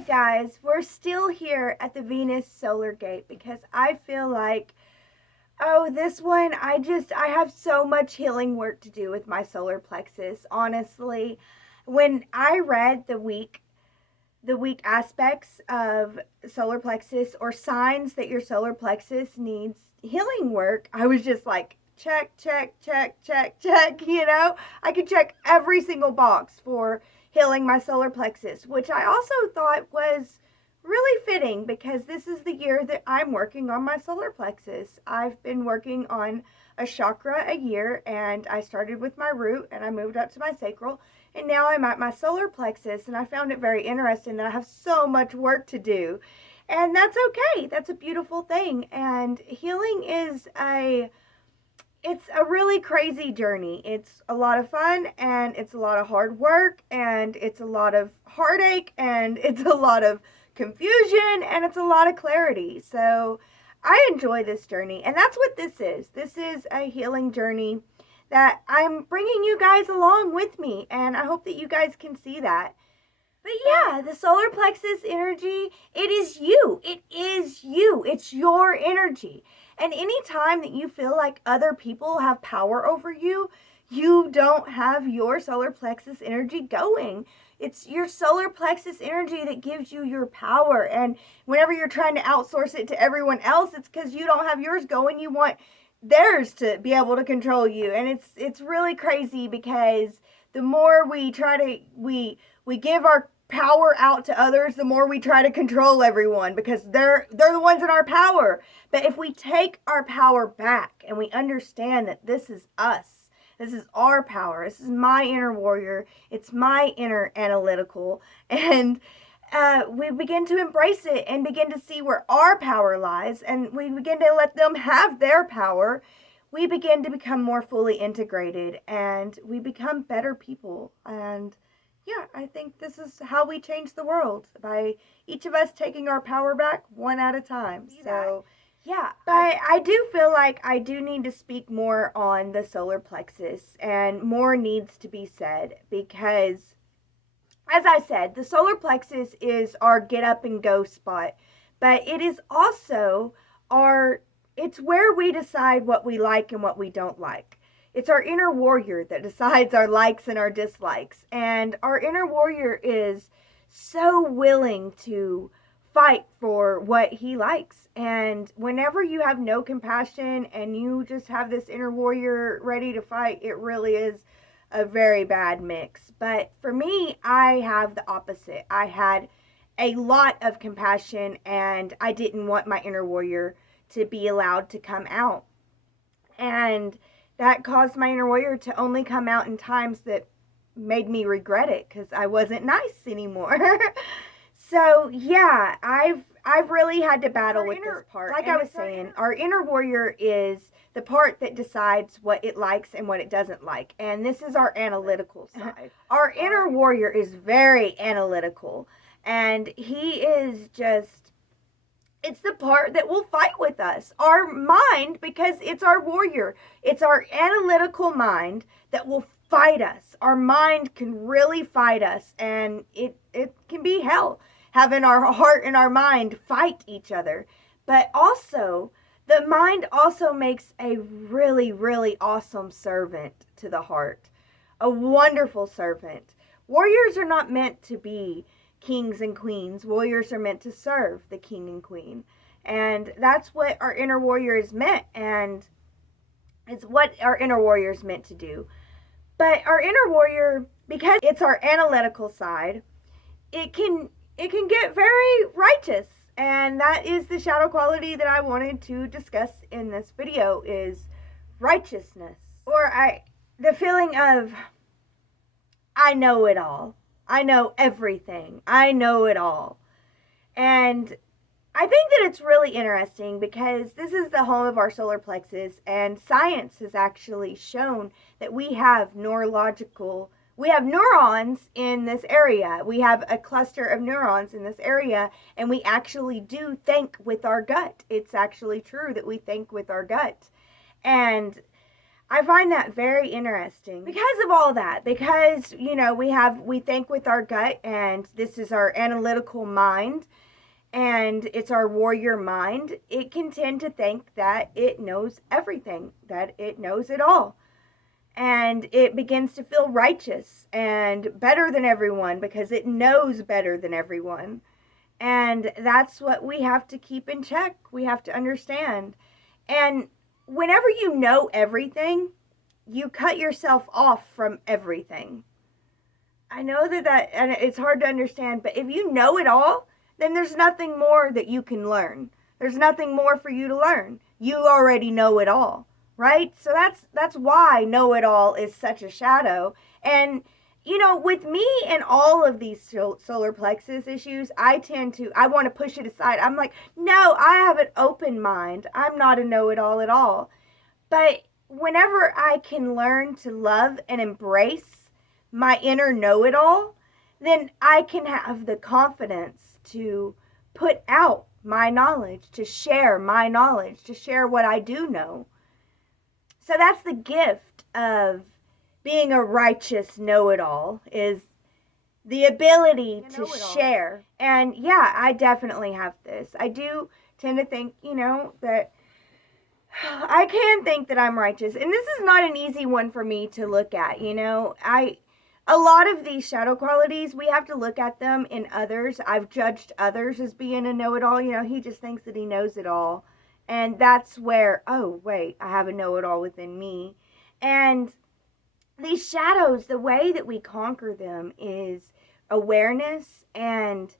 Alright guys, we're still here at the Venus Solar Gate because I feel like, this one, I have so much healing work to do with my solar plexus, honestly. When I read the weak aspects of solar plexus or signs that your solar plexus needs healing work, I was just like, check, check, check, check, check, I could check every single box for healing my solar plexus, which I also thought was really fitting because this is the year that I'm working on my solar plexus. I've been working on a chakra a year, and I started with my root and I moved up to my sacral, and now I'm at my solar plexus, and I found it very interesting that I have so much work to do. And that's okay. That's a beautiful thing. And healing is it's a really crazy journey. It's a lot of fun, and it's a lot of hard work, and it's a lot of heartache, and it's a lot of confusion, and it's a lot of clarity. So I enjoy this journey, and that's what this is. This is a healing journey that I'm bringing you guys along with me, and I hope that you guys can see that. But yeah, the solar plexus energy, it is you. It is you. It's your energy. And anytime that you feel like other people have power over you, you don't have your solar plexus energy going. It's your solar plexus energy that gives you your power. And whenever you're trying to outsource it to everyone else, it's because you don't have yours going. You want theirs to be able to control you. And it's really crazy because the more we try to we give our power out to others, the more we try to control everyone because they're the ones in our power. But if we take our power back and we understand that this is us, this is our power, this is my inner warrior, it's my inner analytical, and we begin to embrace it and begin to see where our power lies, and we begin to let them have their power, we begin to become more fully integrated, and we become better people. And yeah, I think this is how we change the world, by each of us taking our power back one at a time. So yeah, but I do feel like I do need to speak more on the solar plexus, and more needs to be said because, as I said, the solar plexus is our get up and go spot, but it is also it's where we decide what we like and what we don't like. It's our inner warrior that decides our likes and our dislikes. And our inner warrior is so willing to fight for what he likes. And whenever you have no compassion and you just have this inner warrior ready to fight, it really is a very bad mix. But for me, I have the opposite. I had a lot of compassion, and I didn't want my inner warrior to be allowed to come out. And that caused my inner warrior to only come out in times that made me regret it because I wasn't nice anymore. So yeah, I've really had to battle with this part. Like I was saying, our inner warrior is the part that decides what it likes and what it doesn't like. And this is our analytical side. Our inner warrior is very analytical, and he is just, it's the part that will fight with us. Our mind, because it's our warrior. It's our analytical mind that will fight us. Our mind can really fight us, and it can be hell having our heart and our mind fight each other. But also, the mind also makes a really, really awesome servant to the heart. A wonderful servant. Warriors are not meant to be kings and queens. Warriors are meant to serve the king and queen. And that's what our inner warrior is meant, and it's what our inner warrior is meant to do. But our inner warrior, because it's our analytical side, it can get very righteous. And that is the shadow quality that I wanted to discuss in this video, is righteousness. Or the feeling of, I know it all. I know everything. I know it all. And I think that it's really interesting because this is the home of our solar plexus, and science has actually shown that we have neurons in this area. We have a cluster of neurons in this area, and we actually do think with our gut. It's actually true that we think with our gut. And I find that very interesting because of all that. Because, we think with our gut, and this is our analytical mind, and it's our warrior mind. It can tend to think that it knows everything, that it knows it all. And it begins to feel righteous and better than everyone because it knows better than everyone. And that's what we have to keep in check. We have to understand. And whenever you know everything, you cut yourself off from everything. I know that and it's hard to understand, but if you know it all, then there's nothing more that you can learn. There's nothing more for you to learn. You already know it all, right? So that's why know it all is such a shadow. And with me and all of these solar plexus issues, I want to push it aside. I'm like, no, I have an open mind. I'm not a know-it-all at all. But whenever I can learn to love and embrace my inner know-it-all, then I can have the confidence to put out my knowledge, to share my knowledge, to share what I do know. So that's the gift of being a righteous know-it-all, is the ability to share. And yeah, I definitely have this. I do tend to think, that I can think that I'm righteous. And this is not an easy one for me to look at, a lot of these shadow qualities, we have to look at them in others. I've judged others as being a know-it-all. He just thinks that he knows it all. And that's where, oh, wait, I have a know-it-all within me. And these shadows, the way that we conquer them is awareness, and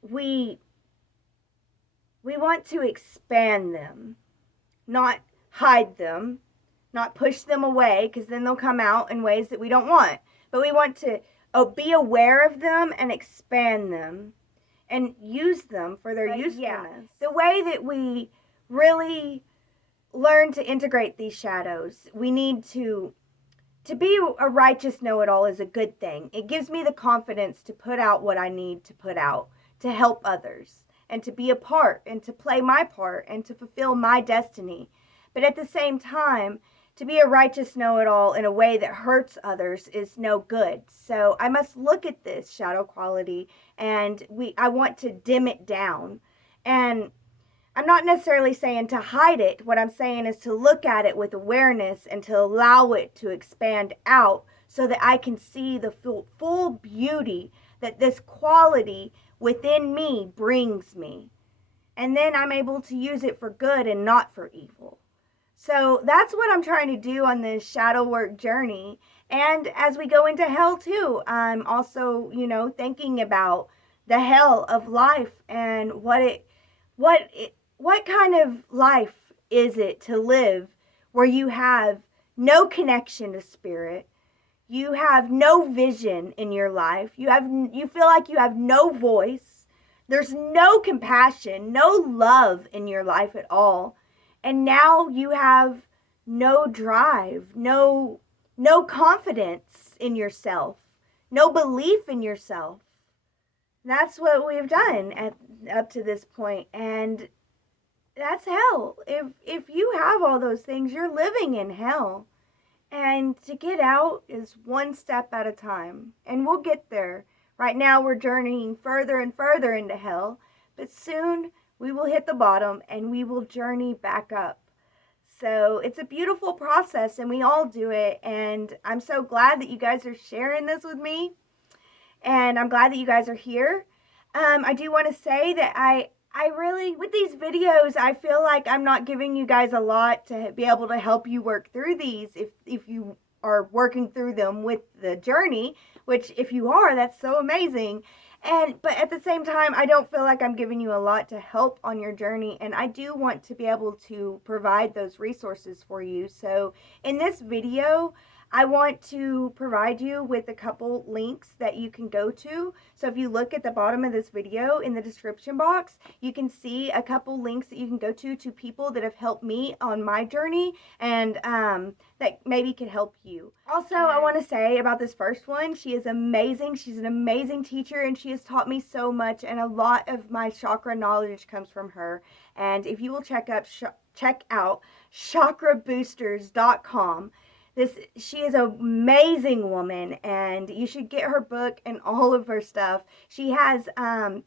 we want to expand them, not hide them, not push them away, because then they'll come out in ways that we don't want. But we want to be aware of them and expand them and use them for their usefulness. Yeah. The way that we really learn to integrate these shadows, we need to be a righteous know-it-all is a good thing. It gives me the confidence to put out what I need to put out, to help others, and to be a part, and to play my part, and to fulfill my destiny. But at the same time, to be a righteous know-it-all in a way that hurts others is no good. So I must look at this shadow quality, and I want to dim it down. And I'm not necessarily saying to hide it. What I'm saying is to look at it with awareness and to allow it to expand out so that I can see the full beauty that this quality within me brings me. And then I'm able to use it for good and not for evil. So that's what I'm trying to do on this shadow work journey. And as we go into hell too, I'm also, thinking about the hell of life and what kind of life is it to live where you have no connection to spirit, you have no vision in your life, you feel like you have no voice, there's no compassion, no love in your life at all, and now you have no drive, no confidence in yourself, no belief in yourself. That's what we've done up to this point, and that's hell. If you have all those things, you're living in hell. And to get out is one step at a time. And we'll get there. Right now we're journeying further and further into hell. But soon we will hit the bottom and we will journey back up. So it's a beautiful process and we all do it. And I'm so glad that you guys are sharing this with me. And I'm glad that you guys are here. I do want to say that I really, with these videos, I feel like I'm not giving you guys a lot to be able to help you work through these if you are working through them with the journey, which if you are, that's so amazing. But at the same time, I don't feel like I'm giving you a lot to help on your journey, and I do want to be able to provide those resources for you. So in this video, I want to provide you with a couple links that you can go to. So if you look at the bottom of this video in the description box, you can see a couple links that you can go to people that have helped me on my journey and that maybe could help you. Also, I want to say about this first one, she is amazing. She's an amazing teacher and she has taught me so much, and a lot of my chakra knowledge comes from her. And if you will check check out Chakraboosters.com. She is an amazing woman, and you should get her book and all of her stuff. She has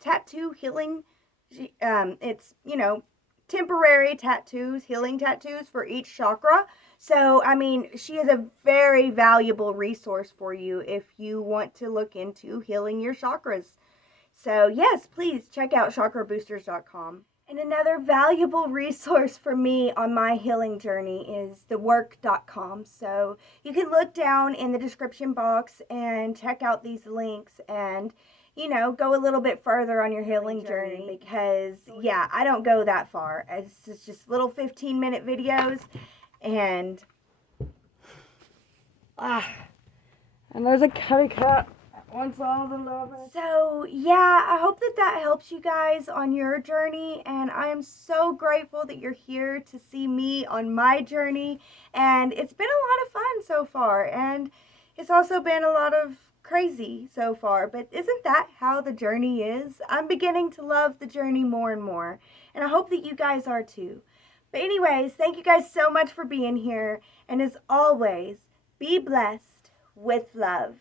tattoo healing. It's temporary tattoos, healing tattoos for each chakra. So I mean, she is a very valuable resource for you if you want to look into healing your chakras. So yes, please check out chakraboosters.com. And another valuable resource for me on my healing journey is thework.com. So you can look down in the description box and check out these links and, go a little bit further on your healing journey because, yeah, I don't go that far. It's just little 15-minute videos and, and there's a kitty cat. Wants all the love. So, yeah, I hope that helps you guys on your journey, and I am so grateful that you're here to see me on my journey, and it's been a lot of fun so far, and it's also been a lot of crazy so far, but isn't that how the journey is? I'm beginning to love the journey more and more, and I hope that you guys are too. But anyways, thank you guys so much for being here, and as always, be blessed with love.